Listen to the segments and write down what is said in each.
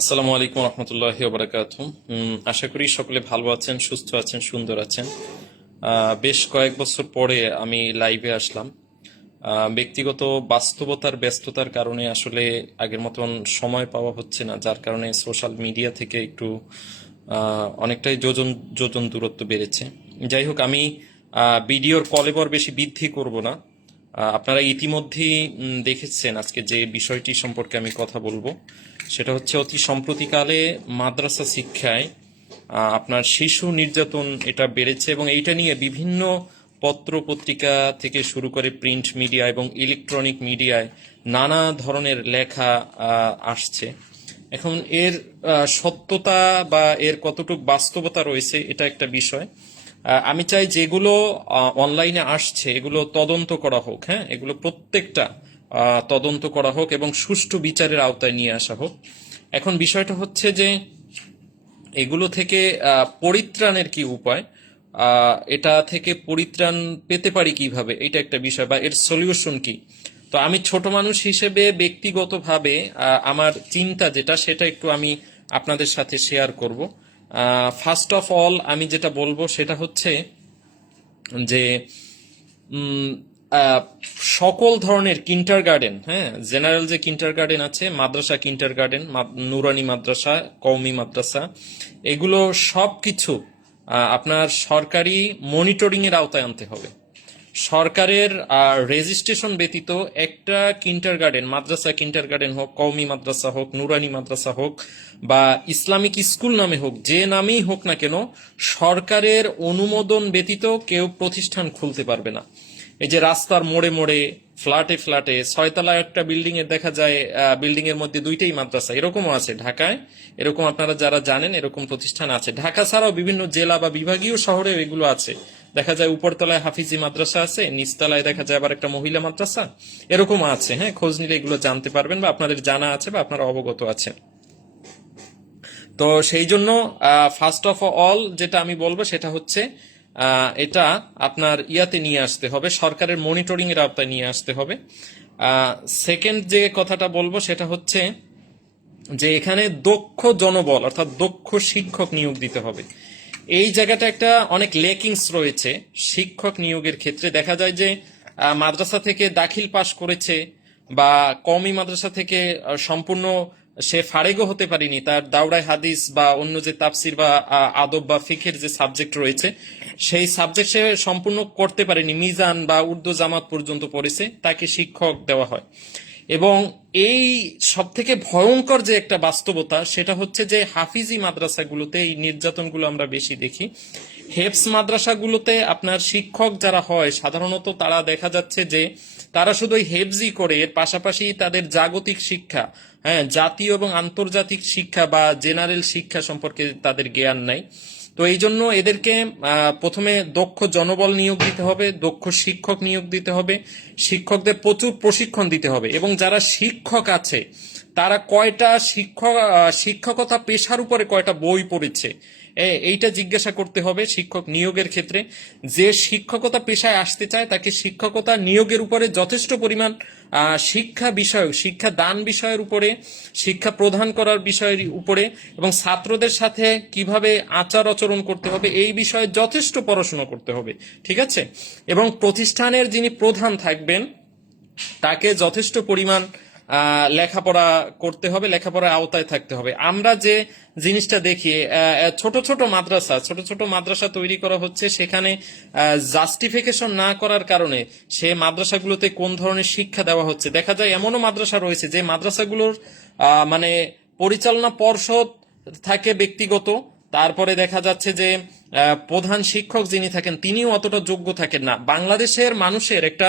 আসসালামু আলাইকুম রহমতুল্লাহি ওবারাকাতুহু। আশা করি সকলে ভালো আছেন, সুস্থ আছেন, সুন্দর আছেন। বেশ কয়েক বছর পরে আমি লাইভে আসলাম। ব্যক্তিগত বাস্তবতার ব্যস্ততার কারণে আসলে আগের মতন সময় পাওয়া হচ্ছে না, যার কারণে সোশ্যাল মিডিয়া থেকে একটু অনেকটাই যোজন যোজন দূরত্ব বেড়েছে। যাই হোক, আমি ভিডিওর কলেবর বেশি বৃদ্ধি করব না। আপনারা ইতিমধ্যেই দেখেছেন আজকে যে বিষয়টি সম্পর্কে আমি কথা বলবো, সেটা হচ্ছে অতি সম্প্রতিকালে মাদ্রাসা শিক্ষায় আপনার শিশু নির্যাতন এটা বেড়েছে, এবং এইটা নিয়ে বিভিন্ন পত্র পত্রিকা থেকে শুরু করে প্রিন্ট মিডিয়া এবং ইলেকট্রনিক মিডিয়ায় নানা ধরনের লেখা আসছে। এখন এর সত্যতা বা এর কতটুকু বাস্তবতা রয়েছে এটা একটা বিষয়। আমি চাই যেগুলো অনলাইনে আসছে এগুলো তদন্ত করা হোক। হ্যাঁ, এগুলো প্রত্যেকটা তদন্ত করা হোক এবং সুষ্ঠু বিচারের আওতায় নিয়ে আসা হোক। এখন বিষয়টা হচ্ছে যে এগুলো থেকে পরিত্রাণের কি উপায়, এটা থেকে পরিত্রাণ পেতে পারি কিভাবে, এটা একটা বিষয়, বা এর সলিউশন কি। তো আমি ছোট মানুষ হিসেবে ব্যক্তিগতভাবে আমার চিন্তা যেটা, সেটা একটু আমি আপনাদের সাথে শেয়ার করব। ফার্স্ট অফ অল আমি যেটা বলবো সেটা হচ্ছে যে উম, আহ, সকল ধরনের কিন্টার গার্ডেন, হ্যাঁ, জেনারেল যে কিন্টার গার্ডেন আছে, মাদ্রাসা কিন্টার গার্ডেন, নুরানি মাদ্রাসা, কওমি মাদ্রাসা, এগুলো সবকিছু আপনার সরকারি মনিটরিং এর আওতায় আনতে হবে। সরকারের রেজিস্ট্রেশন ব্যতীত একটা কিন্টার গার্ডেন, মাদ্রাসা কিন্টার গার্ডেন হোক, কওমি মাদ্রাসা হোক, নুরানি মাদ্রাসা হোক, বা ইসলামিক স্কুল নামে হোক, যে নামেই হোক না কেন, সরকারের অনুমোদন ব্যতীত কেউ প্রতিষ্ঠান খুলতে পারবে না। এই যে রাস্তার মোড়ে মোড়ে, ফ্ল্যাটে ফ্ল্যাটে, ছয়তলা একটা বিল্ডিং এর দেখা যায় বিল্ডিং এর মধ্যে দুইটাই মাদ্রাসা, এরকমও আছে ঢাকায়। এরকম আপনারা যারা জানেন, এরকম প্রতিষ্ঠান আছে। ঢাকা ছাড়াও বিভিন্ন জেলা বা বিভাগীয় শহরেও এগুলো আছে। দেখা যায় উপরতলায় হাফিজি মাদ্রাসা আছে, নিচতলায় দেখা যায় আবার একটা মহিলা মাদ্রাসা, এরকম আছে। হ্যাঁ, খোঁজ নিলে এগুলো জানতে পারবেন, বা আপনাদের জানা আছে, বা আপনারা অবগত আছেন। তো সেই জন্য ফার্স্ট অফ অল যেটা আমি বলবো সেটা হচ্ছে এটা আপনার ইয়াতে নিয়ে আসতে হবে, সরকারের মনিটরিং এর আওতায় নিয়ে আসতে হবে। সেকেন্ড যে কথাটা বলবো সেটা হচ্ছে যে এখানে দক্ষ জনবল অর্থাৎ দক্ষ শিক্ষক নিয়োগ দিতে হবে। এই জায়গাটা একটা অনেক লেকিংস রয়েছে শিক্ষক নিয়োগের ক্ষেত্রে। দেখা যায় যে মাদ্রাসা থেকে দাখিল পাশ করেছে, বা কওমি মাদ্রাসা থেকে সম্পূর্ণ সে ফারেগও হতে পারেনি, তার দাওরায় হাদিস বা অন্য যে তাফসির বা আদব বা ফিকের যে সাবজেক্ট রয়েছে, সেই সাবজেক্ট সে সম্পূর্ণ করতে পারেনি, মিজান বা উর্দু জামাত পর্যন্ত পড়েছে, তাকে শিক্ষক দেওয়া হয়। এবং এই সব থেকে ভয়ঙ্কর যে একটা বাস্তবতা সেটা হচ্ছে যে হাফিজি মাদ্রাসাগুলোতে এই নির্যাতনগুলো আমরা বেশি দেখি। হেফস মাদ্রাসাগুলোতে আপনার শিক্ষক যারা হয় সাধারণত তারা দেখা যাচ্ছে যে তারা শুধু হেফজি করে, এর পাশাপাশি তাদের জাগতিক শিক্ষা, হ্যাঁ, জাতীয় এবং আন্তর্জাতিক শিক্ষা বা জেনারেল শিক্ষা সম্পর্কে তাদের জ্ঞান নাই। তো এই জন্য এদেরকে প্রথমে দক্ষ জনবল নিয়োগ দিতে হবে, দক্ষ শিক্ষক নিয়োগ দিতে হবে, শিক্ষকদের প্রচুর প্রশিক্ষণ দিতে হবে, এবং যারা শিক্ষক আছে তারা কয়টা শিক্ষকতা পেশার উপরে কয়টা বই পড়েছে এইটা জিজ্ঞাসা করতে হবে শিক্ষক নিয়োগের ক্ষেত্রে। যে শিক্ষকতা পেশায় আসতে চায় তাকে শিক্ষকতা নিয়োগের উপরে যথেষ্ট পরিমাণ শিক্ষা বিষয়, শিক্ষা দান বিষয়ের উপরে, শিক্ষা প্রদান করার বিষয়ের উপরে, এবং ছাত্রদের সাথে কিভাবে আচার আচরণ করতে হবে এই বিষয়ে যথেষ্ট পড়াশোনা করতে হবে। ঠিক আছে, এবং প্রতিষ্ঠানের যিনি প্রধান থাকবেন তাকে যথেষ্ট পরিমাণ লেখাপড়া করতে হবে, লেখাপড়ার আওতায় থাকতে হবে। আমরা যে জিনিসটা দেখি, ছোট ছোট মাদ্রাসা তৈরি করা হচ্ছে, সেখানে জাস্টিফিকেশন না করার কারণে সে মাদ্রাসাগুলোতে কোন ধরনের শিক্ষা দেওয়া হচ্ছে। দেখা যায় এমনও মাদ্রাসা রয়েছে যে মাদ্রাসাগুলোর মানে পরিচালনা পর্ষদ থাকে ব্যক্তিগত, তারপরে দেখা যাচ্ছে যে প্রধান শিক্ষক যিনি থাকেন তিনিও অতটা যোগ্য থাকেন না। বাংলাদেশের মানুষের একটা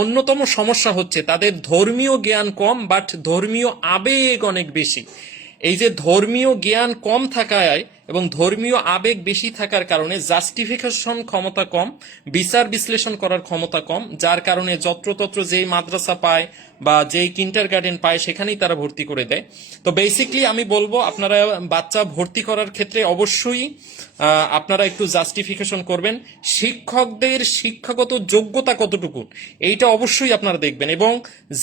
অন্যতম সমস্যা হচ্ছে তাদের ধর্মীয় জ্ঞান কম, বাট ধর্মীয় আবেগ অনেক বেশি। এই যে ধর্মীয় জ্ঞান কম থাকায় এবং ধর্মীয় আবেগ বেশি থাকার কারণে জাস্টিফিকেশন ক্ষমতা কম, বিচার বিশ্লেষণ করার ক্ষমতা কম, যার কারণে যত্রতত্র যেই মাদ্রাসা পায় বা যেই কিন্ডার গার্ডেন পায় সেখানেই তারা ভর্তি করে দেয়। তো বেসিকলি আমি বলবো আপনারা বাচ্চা ভর্তি করার ক্ষেত্রে অবশ্যই আপনারা একটু জাস্টিফিকেশন করবেন, শিক্ষকদের শিক্ষাগত যোগ্যতা কতটুকু এইটা অবশ্যই আপনারা দেখবেন, এবং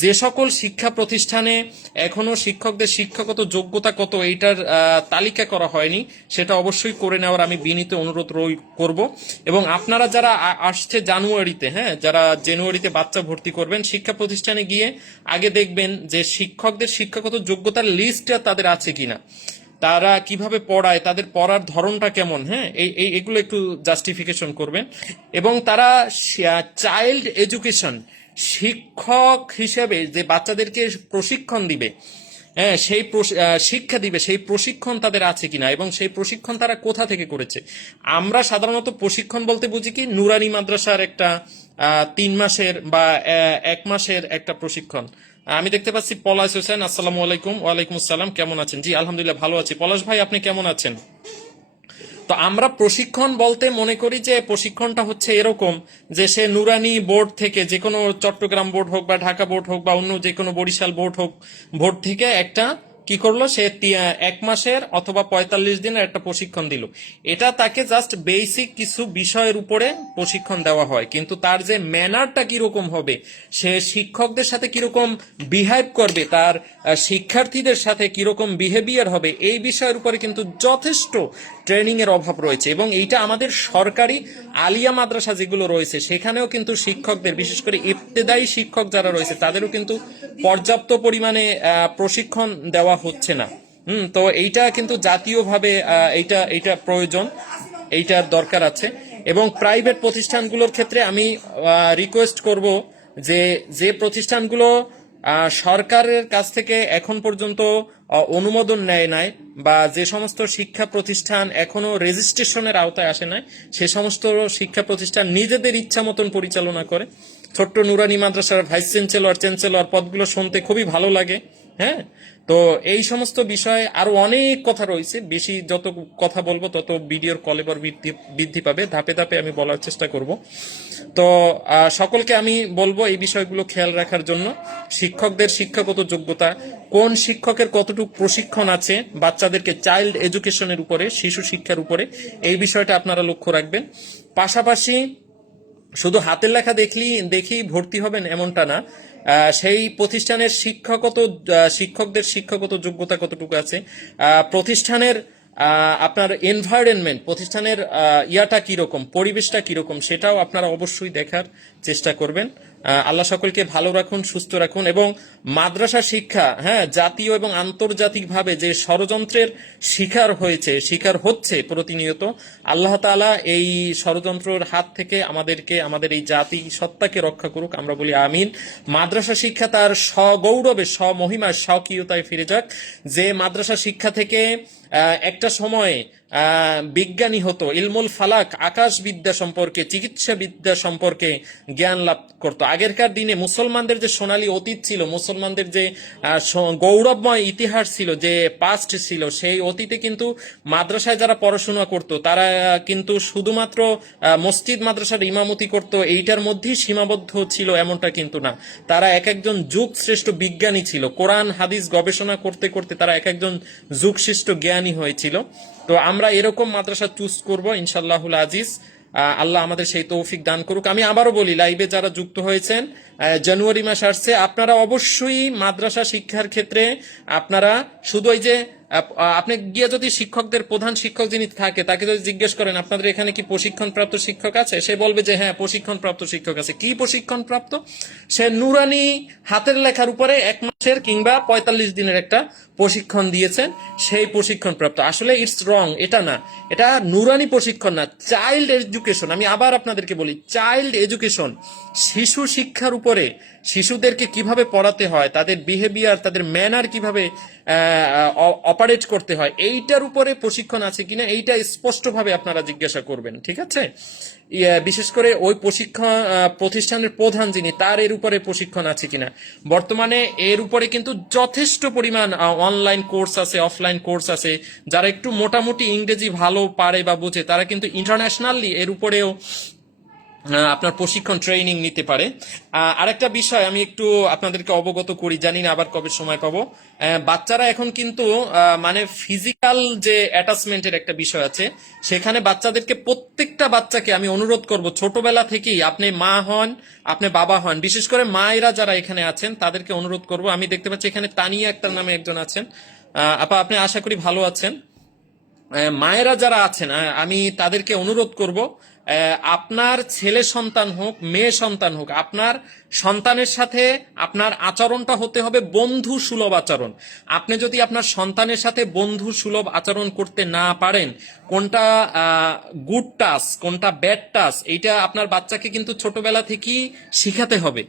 যে সকল শিক্ষা প্রতিষ্ঠানে এখনো শিক্ষকদের শিক্ষাগত যোগ্যতা কত এইটার তালিকা করা হয়নি সেটা অবশ্যই করে নেওয়ার আমি বিনীত অনুরোধ করব। এবং আপনারা যারা আসছে জানুয়ারিতে, হ্যাঁ, যারা জানুয়ারিতে বাচ্চা ভর্তি করবেন শিক্ষা প্রতিষ্ঠানে গিয়ে আগে দেখবেন যে শিক্ষকদের শিক্ষাগত যোগ্যতার লিস্টটা তাদের আছে কিনা, তারা কিভাবে পড়ায়, তাদের পড়ার ধরনটা কেমন, হ্যাঁ, এগুলো একটু জাস্টিফিকেশন করবেন। এবং তারা চাইল্ড এডুকেশন শিক্ষক হিসেবে যে বাচ্চাদেরকে প্রশিক্ষণ দিবে, হ্যাঁ, সেই শিক্ষা দিবে সেই প্রশিক্ষণ তাদের আছে কিনা, এবং সেই প্রশিক্ষণ তারা কোথা থেকে করেছে। আমরা সাধারণত প্রশিক্ষণ বলতে বুঝি কি নুরানি মাদ্রাসার একটা 3 মাসের বা 1 মাসের একটা প্রশিক্ষণ। আমি দেখতে পাচ্ছি পলাশ হোসেন, আসসালামু আলাইকুম। ওয়ালাইকুম আসসালাম, কেমন আছেন? জি আলহামদুলিল্লাহ ভালো আছি। পলাশ ভাই আপনি কেমন আছেন? তো আমরা প্রশিক্ষণ বলতে মনে করি যে প্রশিক্ষণটা হচ্ছে এরকম যে সে নুরানি বোর্ড থেকে, যে কোনো চট্টগ্রাম বোর্ড হোক বা ঢাকা বোর্ড হোক বা অন্য যে কোনো বরিশাল বোর্ড হোক, বোর্ড থেকে একটা কি করলো, সে 1 মাসের অথবা 45 দিনের একটা প্রশিক্ষণ দিল। এটা তাকে জাস্ট বেসিক কিছু বিষয়ের উপরে প্রশিক্ষণ দেওয়া হয়, কিন্তু তার যে ম্যানারটা কিরকম হবে, সে শিক্ষকদের সাথে কিরকম বিহেভ করবে, তার শিক্ষার্থীদের সাথে কিরকম বিহেভিয়ার হবে, এই বিষয়ের উপরে কিন্তু যথেষ্ট ট্রেনিং এর অভাব রয়েছে। এবং এইটা আমাদের সরকারি আলিয়া মাদ্রাসা যেগুলো রয়েছে সেখানেও কিন্তু শিক্ষকদের, বিশেষ করে ইবতেদায়ী শিক্ষক যারা রয়েছে তাদেরও কিন্তু পর্যাপ্ত পরিমাণে প্রশিক্ষণ দেওয়া হচ্ছে না। তো এইটা কিন্তু জাতীয়ভাবে এইটা এইটা প্রয়োজন, এইটার দরকার আছে। এবং প্রাইভেট প্রতিষ্ঠানগুলোর ক্ষেত্রে আমি রিকোয়েস্ট করব যে যে প্রতিষ্ঠানগুলো সরকারের কাছ থেকে এখন পর্যন্ত অনুমোদন নেয় নাই, বা যে সমস্ত শিক্ষা প্রতিষ্ঠান এখনো রেজিস্ট্রেশনের আওতায় আসে নাই, সে সমস্ত শিক্ষা প্রতিষ্ঠান নিজেদের ইচ্ছা মতন পরিচালনা করে। ছোট্ট নুরানি মাদ্রাসার ভাইস চ্যান্সেলর পদগুলো শুনতে খুবই ভালো লাগে, হ্যাঁ। তো এই সমস্ত বিষয়ে আরো অনেক কথা রয়েছে, বেশি যত কথা বলবো তত ভিডিওর কলেবর বৃদ্ধি পাবে, ধাপে ধাপে আমি বলার চেষ্টা করব। তো সকলকে আমি বলবো এই বিষয়গুলো খেয়াল রাখার জন্য। শিক্ষকদের শিক্ষাগত যোগ্যতা, কোন শিক্ষকের কতটুকু প্রশিক্ষণ আছে বাচ্চাদেরকে চাইল্ড এডুকেশনের উপরে, শিশু শিক্ষার উপরে, এই বিষয়টা আপনারা লক্ষ্য রাখবেন। পাশাপাশি শুধু হাতের লেখা দেখি ভর্তি হবেন এমনটা না, সেই প্রতিষ্ঠানের শিক্ষকদের শিক্ষাগত যোগ্যতা কতটুকু আছে, প্রতিষ্ঠানের আপনার এনভায়রনমেন্ট, প্রতিষ্ঠানের ইয়াটা কিরকম, পরিবেশটা কিরকম, সেটাও আপনারা অবশ্যই দেখার চেষ্টা করবেন। আল্লাহ সকলকে ভালো রাখুন, সুস্থ রাখুন। এবং মাদ্রাসা শিক্ষা, হ্যাঁ, জাতীয় এবং আন্তর্জাতিকভাবে যে ষড়যন্ত্রের শিকার হচ্ছে প্রতিনিয়ত, আল্লাহ তাআলা এই ষড়যন্ত্রের হাত থেকে আমাদের এই জাতি সত্তাকে রক্ষা করুক, আমরা বলি আমিন। মাদ্রাসা শিক্ষা তার স্বগৌরবে, স্বমহিমায়, স্বকীয়তায় ফিরে যাক। যে মাদ্রাসা শিক্ষা থেকে একটা সময়ে বিজ্ঞানী হতো, ইলমুল ফালাক, আকাশ বিদ্যা সম্পর্কে, চিকিৎসা বিদ্যা সম্পর্কে জ্ঞান লাভ করতো। আগেরকার দিনে মুসলমানদের যে সোনালী অতীত ছিল, মুসলমানদের যে গৌরবময় ইতিহাস ছিল, যে পাস্ট ছিল, সেই অতীতে কিন্তু মাদ্রাসায় যারা পড়াশোনা করতো তারা কিন্তু শুধুমাত্র মসজিদ মাদ্রাসার ইমামতি করতো, এইটার মধ্যেই সীমাবদ্ধ ছিল এমনটা কিন্তু না। তারা এক একজন যুগ শ্রেষ্ঠ বিজ্ঞানী ছিল, কোরআন হাদিস গবেষণা করতে করতে তারা এক একজন যুগ শ্রেষ্ঠ জ্ঞানী হয়েছিল। তো আমরা এরকম মাদ্রাসা চুজ করব ইনশাআল্লাহুল আজিজ। আল্লাহ আমাদের সেই তৌফিক দান করুক। আমি আবারও বলি, লাইভে যারা যুক্ত হয়েছেন, জানুয়ারি মাস আসছে, আপনারা অবশ্যই মাদ্রাসা শিক্ষার ক্ষেত্রে আপনারা শুধু ওই যে আপনি গিয়ে যদি শিক্ষকদের প্রধান শিক্ষক যিনি থাকে তাকে যদি জিজ্ঞেস করেন আপনাদের এখানে কি প্রশিক্ষণপ্রাপ্ত শিক্ষক আছে, সে বলবে যে হ্যাঁ প্রশিক্ষণপ্রাপ্ত শিক্ষক আছে। কি প্রশিক্ষণপ্রাপ্ত? সে নুরানি হাতের লেখার উপরে 1 মাসের কিংবা 45 দিনের একটা প্রশিক্ষণ দিয়েছেন, সেই প্রশিক্ষণপ্রাপ্ত। আসলে ইটস রং, এটা না, এটা নুরানি প্রশিক্ষণ না, চাইল্ড এডুকেশন। আমি আবার আপনাদেরকে বলি, চাইল্ড এডুকেশন, শিশু শিক্ষার উপরে, শিশুদেরকে কিভাবে পড়াতে হয়, তাদের বিহেভিয়ার, তাদের ম্যানার কিভাবে অপারেট করতে হয়, এইটার উপরে প্রশিক্ষণ আছে কিনা এইটা স্পষ্টভাবে আপনারা জিজ্ঞাসা করবেন, ঠিক আছে? বিশেষ করে ওই প্রতিষ্ঠানের প্রধান যিনি, তার এর উপরে প্রশিক্ষণ আছে কিনা। বর্তমানে এর উপরে কিন্তু যথেষ্ট পরিমাণ অনলাইন কোর্স আছে, অফলাইন কোর্স আছে। যারা একটু মোটামুটি ইংরেজি ভালো পারে বা বোঝে তারা কিন্তু ইন্টারন্যাশনালি এর উপরেও আপনার প্রশিক্ষণ ট্রেনিং নিতে পারে। আরেকটা বিষয় আমি একটু আপনাদেরকে অবগত করি, জানি না আবার কবে সময় পাবো। বাচ্চারা এখন কিন্তু মানে ফিজিক্যাল যে অ্যাটাচমেন্টের একটা বিষয় আছে, সেখানে বাচ্চাদেরকে, প্রত্যেকটা বাচ্চাকে আমি অনুরোধ করব ছোটবেলা থেকেই, আপনি মা হন, আপনি বাবা হন, বিশেষ করে মায়েরা যারা এখানে আছেন তাদেরকে অনুরোধ করব। আমি দেখতে পাচ্ছি এখানে তানিয়া আক্তার নামে একজন আছেন। আপা, আপনি আশা করি ভালো আছেন। মায়েরা যারা আছেন, আমি তাদেরকে অনুরোধ করব, আপনার ছেলে সন্তান হোক মেয়ে সন্তান হোক, আপনার সন্তানের সাথে আপনার আচরণটা হতে হবে বন্ধু সুলভ আচরণ। আপনি যদি আপনার সন্তানের সাথে বন্ধু সুলভ আচরণ করতে না পারেন, কোনটা গুড টাচ কোনটা ব্যাড টাচ, এইটা আপনার বাচ্চাকে কিন্তু ছোটবেলা থেকেই শিখাতে হবে।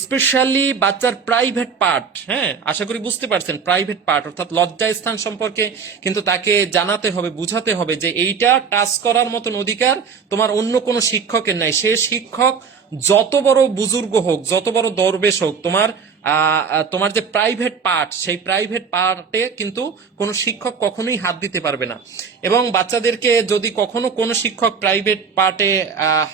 স্পেশালি বাচ্চার প্রাইভেট পার্ট, হ্যাঁ আশা করি বুঝতে পারছেন, প্রাইভেট পার্ট অর্থাৎ লজ্জা স্থান সম্পর্কে কিন্তু তাকে জানাতে হবে, বুঝাতে হবে যে এইটা টাচ করার মতন অধিকার তোমার অন্য কোনো শিক্ষকের নাই। সে শিক্ষক যত বড় বুজুর্গ হোক, যত বড় দরবেশ হোক, তোমার যে প্রাইভেট পার্ট, সেই প্রাইভেট পার্টে কিন্তু কোনো শিক্ষক কখনোই হাত দিতে পারবে না। এবং বাচ্চাদেরকে যদি কখনো কোনো শিক্ষক প্রাইভেট পার্টে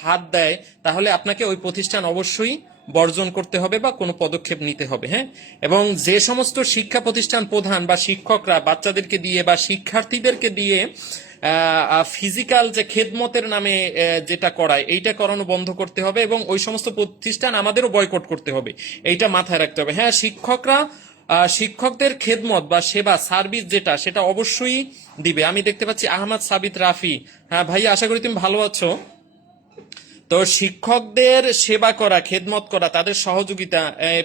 হাত দেয়, তাহলে আপনাকে ওই প্রতিষ্ঠান অবশ্যই বর্জন করতে হবে বা কোনো পদক্ষেপ নিতে হবে। হ্যাঁ, এবং যে সমস্ত শিক্ষা প্রতিষ্ঠান প্রধান বা শিক্ষকরা বাচ্চাদেরকে দিয়ে বা শিক্ষার্থীদেরকে দিয়ে ফিজিক্যাল যে খেদমতের নামে যেটা করায়, এইটা করানো বন্ধ করতে হবে এবং ওই সমস্ত প্রতিষ্ঠান আমাদেরও বয়কট করতে হবে, এইটা মাথায় রাখতে হবে। হ্যাঁ, শিক্ষকদের খেদমত বা সেবা সার্ভিস যেটা, সেটা অবশ্যই দিবে। আমি দেখতে পাচ্ছি আহমদ সাবিত রাফি। হ্যাঁ ভাই, আশা করি তুমি ভালো আছো। তো শিক্ষকদের সেবা করা, খেদমত করা, তাদের সহযোগিতা,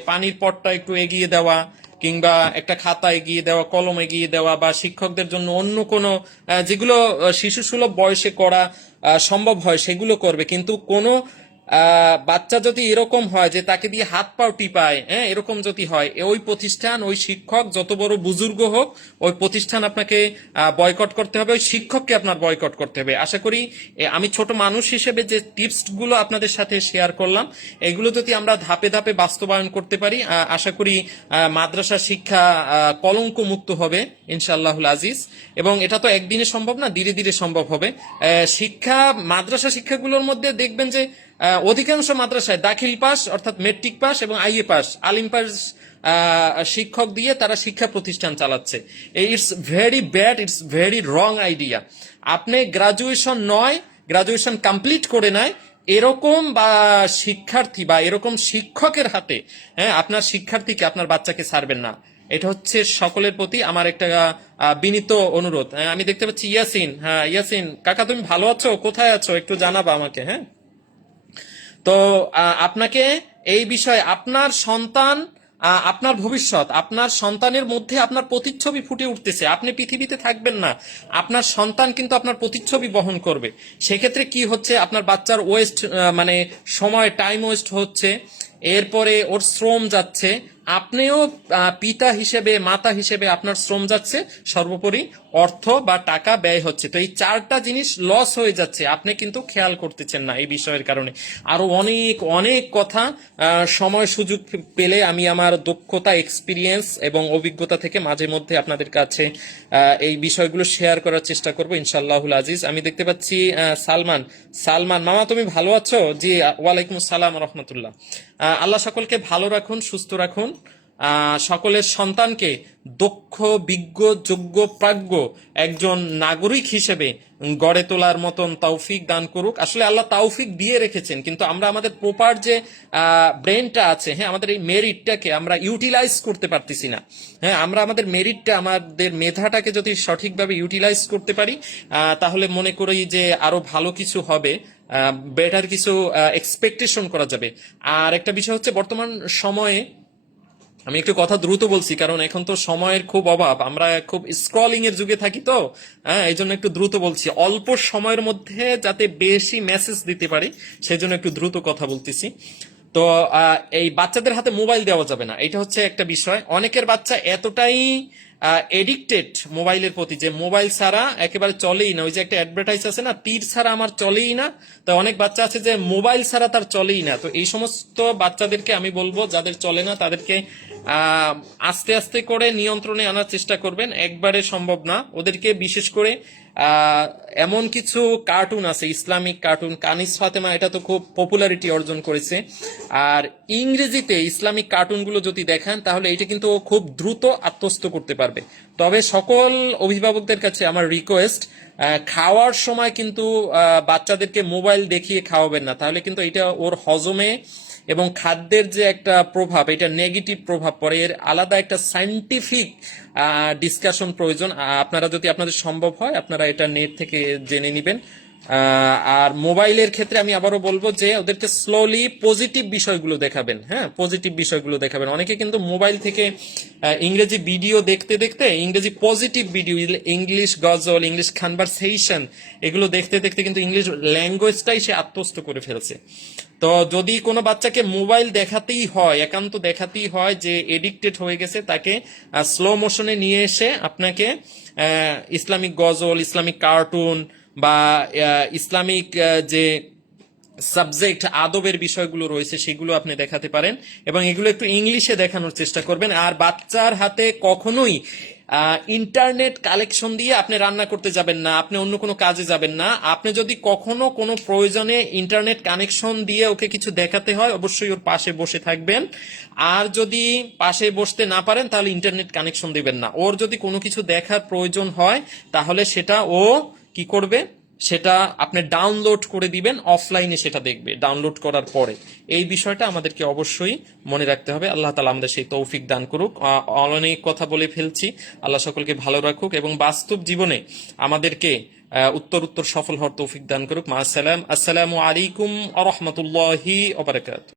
পানির পটটা একটু এগিয়ে দেওয়া, কিংবা একটা খাতা এগিয়ে দেওয়া, কলম এগিয়ে দেওয়া, বা শিক্ষকদের জন্য অন্য কোনো যেগুলো শিশু সুলভ বয়সে করা সম্ভব হয় সেগুলো করবে। কিন্তু কোনো বাচ্চা যদি এরকম হয় যে তাকে দিয়ে হাত পাও টিপায়, হ্যাঁ এরকম যদি হয়, ওই প্রতিষ্ঠান, ওই শিক্ষক যত বড় বুজুর্গ হোক, ওই প্রতিষ্ঠান আপনাকে বয়কট করতে হবে, ওই শিক্ষককে আপনার বয়কট করতে হবে। আশা করি আমি ছোট মানুষ হিসেবে যে টিপস গুলো আপনাদের সাথে শেয়ার করলাম, এগুলো যদি আমরা ধাপে ধাপে বাস্তবায়ন করতে পারি, আশা করি মাদ্রাসা শিক্ষা কলঙ্ক মুক্ত হবে ইনশাআল্লাহুল আজিজ। এবং এটা তো একদিনে সম্ভব না, ধীরে ধীরে সম্ভব হবে। মাদ্রাসা শিক্ষাগুলোর মধ্যে দেখবেন যে অধিকাংশ মাদ্রাসায় দাখিল পাস অর্থাৎ মেট্রিক পাস এবং আইএ পাস, আলিম পাস শিক্ষক দিয়ে তারা শিক্ষা প্রতিষ্ঠান চালাচ্ছে। It's very bad, it's very wrong idea. আপনি গ্রাজুয়েশন কমপ্লিট করে নেয় এরকম বা শিক্ষার্থী বা এরকম শিক্ষকের হাতে, হ্যাঁ আপনার শিক্ষার্থীকে, আপনার বাচ্চাকে ছাড়বেন না। এটা হচ্ছে সকলের প্রতি আমার একটা বিনীত অনুরোধ। আমি দেখতে পাচ্ছি ইয়াসিন। হ্যাঁ ইয়াসিন কাকা, তুমি ভালো আছো? কোথায় আছো একটু জানাবা আমাকে। হ্যাঁ, তো আপনাকে এই বিষয়ে, আপনার সন্তান আপনার ভবিষ্যৎ, আপনার সন্তানের মধ্যে আপনার প্রতিচ্ছবি ফুটে উঠতেছে। আপনি পৃথিবীতে থাকবেন না, আপনার সন্তান কিন্তু আপনার প্রতিচ্ছবি বহন করবে। সেক্ষেত্রে কি হচ্ছে, আপনার বাচ্চার ওয়েস্ট, মানে সময়, টাইম ওয়েস্ট হচ্ছে, এরপরে ওর শ্রম যাচ্ছে, আপনিও পিতা হিসেবে, মাতা হিসেবে আপনার শ্রম যাচ্ছে, সর্বোপরি অর্থ বা টাকা ব্যয় হচ্ছে। তো এই চারটা জিনিস লস হয়ে যাচ্ছে, আপনি কিন্তু খেয়াল করতেছেন না এই বিষয়ের কারণে। আরো অনেক অনেক কথা সময় সুযোগ পেলে আমি আমার দক্ষতা, এক্সপিরিয়েন্স এবং অভিজ্ঞতা থেকে মাঝে মধ্যে আপনাদের কাছে এই বিষয়গুলো শেয়ার করার চেষ্টা করব ইনশাআল্লাহুল আজিজ। আমি দেখতে পাচ্ছি সালমান মামা, তুমি ভালো আছো? জি, ওয়ালাইকুম আসসালাম রহমতুল্লাহ। আল্লাহ সকলকে ভালো রাখুন, সুস্থ রাখুন, সকলের সন্তানকে দক্ষ, বিজ্ঞ, যোগ্য, প্রাজ্ঞ একজন নাগরিক হিসেবে গড়ে তোলার মতন তৌফিক দান করুক। আসলে আল্লাহ তৌফিক দিয়ে রেখেছেন, কিন্তু আমরা আমাদের প্রপার যে ব্রেনটা আছে, হ্যাঁ আমাদের এই মেরিটটাকে আমরা ইউটিলাইজ করতে পারতেছি না। হ্যাঁ, আমরা আমাদের মেরিটটা, আমাদের মেধাটাকে যদি সঠিকভাবে ইউটিলাইজ করতে পারি, তাহলে মনে করি যে আরো ভালো কিছু হবে, বেটার কিছু এক্সপেকটেশন করা যাবে। আর একটা বিষয় হচ্ছে, বর্তমান সময়ে আমি একটু কথা দ্রুত বলছি কারণ এখন তো সময়ের খুব অভাব, আমরা খুব স্ক্রলিং এর যুগে থাকি, তো হ্যাঁ এই জন্য একটু দ্রুত বলছি, অল্প সময়ের মধ্যে যাতে বেশি মেসেজ দিতে পারি সেজন্য একটু দ্রুত কথা বলতেছি। তো এই বাচ্চাদের হাতে মোবাইল দেওয়া যাবে না, এটা হচ্ছে একটা বিষয়। অনেকের বাচ্চা এতটাই এডিক্টেড মোবাইলের প্রতি যে মোবাইল ছাড়া একেবারে চলেই না। ওই যে একটা অ্যাডভার্টাইজ আছে না, তীর ছাড়া আমার চলেই না, তো অনেক বাচ্চা আছে যে মোবাইল ছাড়া তার চলেই না। তো এই সমস্ত বাচ্চাদেরকে আমি বলবো, যাদের চলে না তাদেরকে আহ, আস্তে আস্তে করে নিয়ন্ত্রণে আনার চেষ্টা করবেন, একবারে সম্ভব না। ওদেরকে বিশেষ করে আহ, এমন কিছু কার্টুন আছে, ইসলামিক কার্টুন, কানিস ফাতেমা এটা তো খুব পপুলারিটি অর্জন করেছে। আর ইংরেজিতে ইসলামিক কার্টুনগুলো যদি দেখেন তাহলে এটা কিন্তু ও খুব দ্রুত আত্মস্থ করতে পারবে। তবে সকল অভিভাবকদের কাছে আমার রিকোয়েস্ট, খাওয়ার সময় কিন্তু বাচ্চাদেরকে মোবাইল দেখিয়ে খাওয়াবেন না, তাহলে কিন্তু এটা ওর হজমে এবং খাদ্যের যে একটা প্রভাব, এটা নেগেটিভ প্রভাব পড়ে। এর আলাদা একটা সায়েন্টিফিক ডিসকাশন প্রয়োজন। আপনারা যদি আপনাদের সম্ভব হয় আপনারা এটা নেট থেকে জেনে নেবেন। আর মোবাইলের ক্ষেত্রে আমি আবারও বলবো যে ওদেরকে স্লোলি পজিটিভ বিষয়গুলো দেখাবেন। হ্যাঁ, পজিটিভ বিষয়গুলো দেখাবেন। অনেকে কিন্তু মোবাইল থেকে ইংরেজি ভিডিও দেখতে দেখতে, ইংরেজি পজিটিভ ভিডিও, ইংলিশ গজল, ইংলিশ কনভারসেশন, এগুলো দেখতে দেখতে কিন্তু ইংলিশ ল্যাঙ্গুয়েজটাই সে আত্মস্থ করে ফেলছে। তো যদি কোনো বাচ্চাকে মোবাইল দেখাতেই হয়, একান্ত দেখাতেই হয় যে এডিক্টেড হয়ে গেছে, তাকে স্লো মোশনে নিয়ে এসে আপনাকে ইসলামিক গজল, ইসলামিক কার্টুন বা ইসলামিক যে সাবজেক্ট আদবের বিষয়গুলো রয়েছে সেগুলো আপনি দেখাতে পারেন, এবং এগুলো একটু ইংলিশে দেখানোর চেষ্টা করবেন। আর বাচ্চার হাতে কখনোই ইন্টারনেট কালেকশন দিয়ে আপনি রান্না করতে যাবেন না, আপনি অন্য কোনো কাজে যাবেন না। আপনি যদি কখনো কোনো প্রয়োজনে ইন্টারনেট কানেকশন দিয়ে ওকে কিছু দেখাতে হয়, অবশ্যই ওর পাশে বসে থাকবেন। আর যদি পাশে বসতে না পারেন তাহলে ইন্টারনেট কানেকশন দিবেন না। ওর যদি কোনো কিছু দেখার প্রয়োজন হয় তাহলে সেটা ও কি করবে, সেটা আপনি ডাউনলোড করে দিবেন, অফলাইনে সেটা দেখবে ডাউনলোড করার পরে। এই বিষয়টা আমাদেরকে অবশ্যই মনে রাখতে হবে। আল্লাহ তাআলা আমাদের সেই তৌফিক দান করুক। অনেক কথা বলে ফেলছি, আল্লাহ সকলকে ভালো রাখুক এবং বাস্তব জীবনে আমাদেরকে উত্তর সফল হওয়ার তৌফিক দান করুক। মা আসসালাম, আসসালামু আলাইকুম ওয়া রাহমাতুল্লাহি ওয়া বারাকাতুহু।